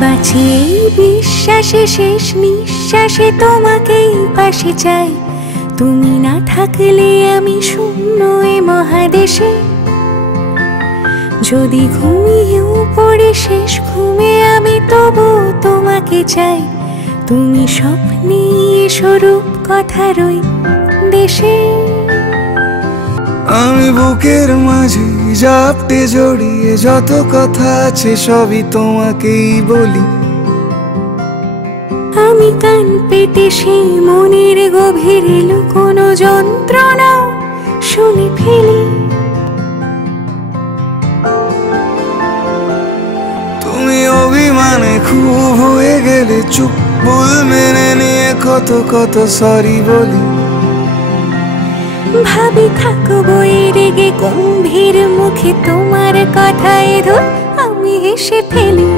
বাঁচি এই বিশ্বাসে, শেষ নিঃশ্বাসে তোমাকেই পাশে চাই। তুমি না থাকলে আমি শূন্য এ মহাদেশে। যদি ঘুমিয়েও পড়ে শেষ ঘুমে আমি, তবু তোমাকে চাই। তুমি স্বপ্নে স্বরূপ কথার ওই দেশে। আমি বুকের মাঝে জাপটে জড়িয়ে যত কথা আছে সবই তোমাকেই বলি। আমি কান পেতে সেই মনের গভীরে লুকোনো যন্ত্রণা শুনে ফেলি। তুমি অভিমানে খুব হয়ে গেলে চুপ, ভুল মেনে নিয়ে কত কত সরি বলি। ভাবি থাকবো এই রেগে গম্ভীর মুখে তোমার কথায় ধর আমি হেসে ফেলি।